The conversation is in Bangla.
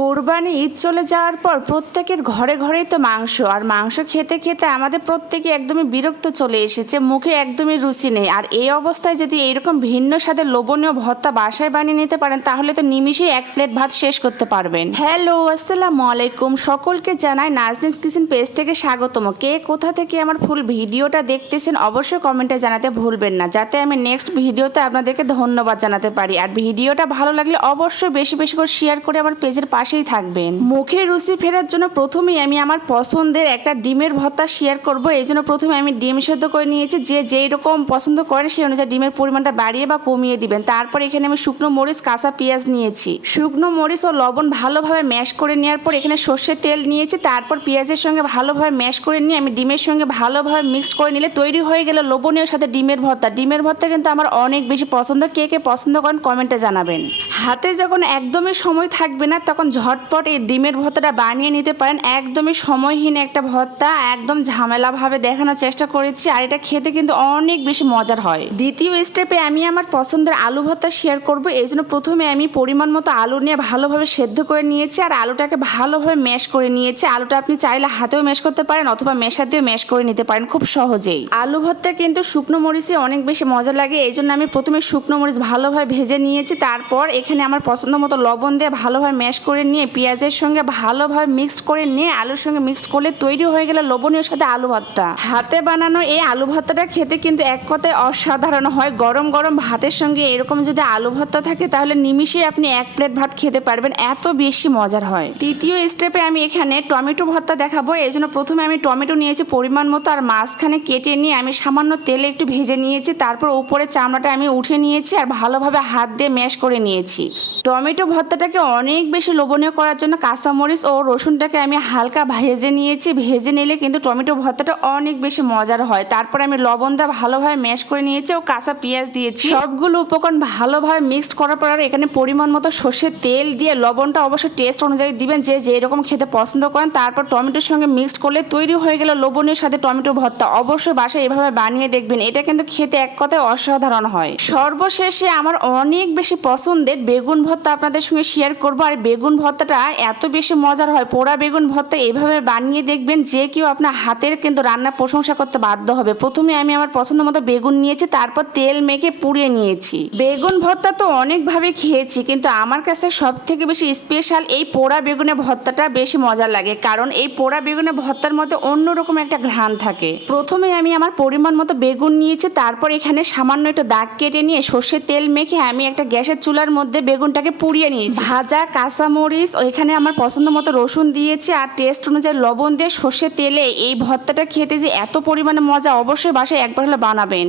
কোরবানি ঈদ চলে যাওয়ার পর প্রত্যেকের ঘরে ঘরেই তো মাংস, আর মাংস খেতে খেতে আমাদের প্রত্যেকে একদমই বিরক্ত চলে এসেছে, মুখে একদমই রুচি নেই। আর এই অবস্থায় যদি এইরকম ভিন্ন স্বাদের লোভনীয় ভর্তা বাসায় বানিয়ে নিতে পারেন তাহলে তো নিমিশেই এক প্লেট ভাত শেষ করতে পারবেন। হ্যালো, আসসালামু আলাইকুম। সকলকে জানাই নাজনিস কিচেন পেজ থেকে স্বাগতম। কে কোথা থেকে আমার ফুল ভিডিওটা দেখতেছেন অবশ্যই কমেন্টে জানাতে ভুলবেন না, যাতে আমি নেক্সট ভিডিওতে আপনাদেরকে ধন্যবাদ জানাতে পারি। আর ভিডিওটা ভালো লাগলে অবশ্যই বেশি বেশি করে শেয়ার করে আমার পেজের পাশেই থাকবেন। মুখে রুচি ফেরার জন্য প্রথমেই আমি আমার পছন্দের একটা ডিমের ভর্তা শেয়ার করব। এই জন্য প্রথমে আমি ডিম সেদ্ধ করে নিয়েছি। যে যেই রকম পছন্দ করেন সেই অনুযায়ী ডিমের পরিমাণটা বাড়িয়ে বা কমিয়ে দিবেন। তারপর এখানে আমি শুকনো মরিচ, কাঁচা পেঁয়াজ নিয়েছি। শুকনো মরিচ ও লবণ ভালোভাবে ম্যাশ করে নেওয়ার পর এখানে সর্ষের তেল নিয়েছি। তারপর পেঁয়াজের সঙ্গে ভালোভাবে ম্যাশ করে নিয়ে আমি ডিমের সঙ্গে ভালোভাবে মিক্স করে নিলে তৈরি হয়ে গেল লোভনীয় সাথে ডিমের ভর্তা। ডিমের ভর্তা কিন্তু আমার অনেক বেশি পছন্দ। কে কে পছন্দ করেন কমেন্টে জানাবেন। হাতে যখন একদমই সময় থাকবে না তখন ঝটপট এই ডিমের ভর্তাটা বানিয়ে নিতে পারেন। একদমই সময়হীন একটা ভর্তা, একদম ঝামেলাভাবে দেখানোর চেষ্টা করেছি, আর এটা খেতে কিন্তু অনেক বেশি মজার হয়। দ্বিতীয় স্টেপে আমি আমার পছন্দের আলু ভর্তা শেয়ার করব। এই জন্য প্রথমে আমি পরিমাণ মতো আলু নিয়ে ভালোভাবে সেদ্ধ করে নিয়েছি, আর আলুটাকে ভালোভাবে ম্যাশ করে নিয়েছি। আলুটা আপনি চাইলে হাতেও ম্যাশ করতে পারেন অথবা মেশার দিয়েও ম্যাশ করে নিতে পারেন খুব সহজেই। আলু ভর্তা কিন্তু শুকনো মরিচে অনেক বেশি মজা লাগে, এই জন্য আমি প্রথমে শুকনো মরিচ ভালোভাবে ভেজে নিয়েছি। তারপর এখানে আমার পছন্দ মতো লবণ দিয়ে ভালোভাবে ম্যাশ করে নিয়ে পেঁয়াজের সঙ্গে ভালোভাবে মিক্সড করে নিয়ে আলুর সঙ্গে মিক্স করলে তৈরি হয়ে গেল লোভনীয় সাথে আলু ভর্তা। হাতে বানানো এই আলু ভর্তাটা খেতে কিন্তু এক কথায় অসাধারণ হয়। গরম গরম ভাতের সঙ্গে এরকম যদি আলু ভর্তা থাকে তাহলে নিমিশেই আপনি এক প্লেট ভাত খেতে পারবেন, এত বেশি মজার হয়। তৃতীয় স্টেপে আমি এখানে টমেটো ভর্তা দেখাবো। এই জন্য প্রথমে আমি টমেটো নিয়েছি পরিমাণ মতো, আর মাঝখানে কেটে নিয়ে আমি সামান্য তেলে একটু ভেজে নিয়েছি। তারপর উপরে চামড়াটা আমি উঠে নিয়েছি আর ভালোভাবে হাত দিয়ে ম্যাশ করে নিয়েছি। টমেটো ভর্তাটাকে অনেক বেশি লোভনীয় করার জন্য কাঁচামরিচ ও রসুনটাকে আমি হালকা ভেজে নিয়েছি। ভেজে নিলে কিন্তু টমেটো ভর্তাটা অনেক বেশি মজার হয়। তারপরে আমি লবণ দিয়ে ভালোভাবে ম্যাশ করে নিয়েছি ও কাঁচা পেঁয়াজ দিয়েছি। সবগুলো উপকরণ ভালোভাবে মিক্সড করার পর এখানে পরিমাণ মতো সর্ষের তেল দিয়ে, লবণটা অবশ্যই টেস্ট অনুযায়ী দিবেন যে যেরকম খেতে পছন্দ করেন। তারপর টমেটোর সঙ্গে মিক্সড করলে তৈরি হয়ে গেল লোভনীয় সাথে টমেটো ভর্তা। অবশ্যই বাসায় এভাবে বানিয়ে দেখবেন, এটা কিন্তু খেতে এক কথায় অসাধারণ হয়। সর্বশেষে আমার অনেক বেশি পছন্দের বেগুন ভর্তা আপনাদের সঙ্গে শেয়ার করব। আর বেগুন ভর্তাটা এত বেশি মজার হয়, পোড়া বেগুন ভর্তা এইভাবে বানিয়ে দেখবেন, যে কেউ আপনার হাতের কিন্তু রান্না প্রশংসা করতে বাধ্য হবে। প্রথমে আমি আমার পছন্দ মতো বেগুন নিয়েছি, তারপর তেল মেখে পুড়িয়ে নিয়েছি। বেগুন ভর্তা তো অনেকভাবে খেয়েছি, কিন্তু আমার কাছে সব থেকে বেশি স্পেশাল এই পোড়া বেগুনের ভর্তাটা বেশি মজা লাগে, কারণ এই পোড়া বেগুনের ভর্তার মধ্যে অন্যরকম একটা ঘ্রাণ থাকে। প্রথমে আমি আমার পরিমাণ মতো বেগুন নিয়েছি, তারপর এখানে সামান্য একটু দাগ কেটে নিয়ে সর্ষের তেল মেখে আমি একটা গ্যাসের চুলার মধ্যে বেগুনটাকে পুড়িয়ে নিয়েছি। ভাজা কাঁচামরিচ, ওইখানে আমার পছন্দ মতো রসুন দিয়েছি, আর টেস্ট অনুযায়ী লবণ দিয়ে সর্ষের তেলে এই ভর্তাটা খেতে যে এত পরিমাণে মজা, অবশ্যই বাসায় একবার হলে বানাবেন।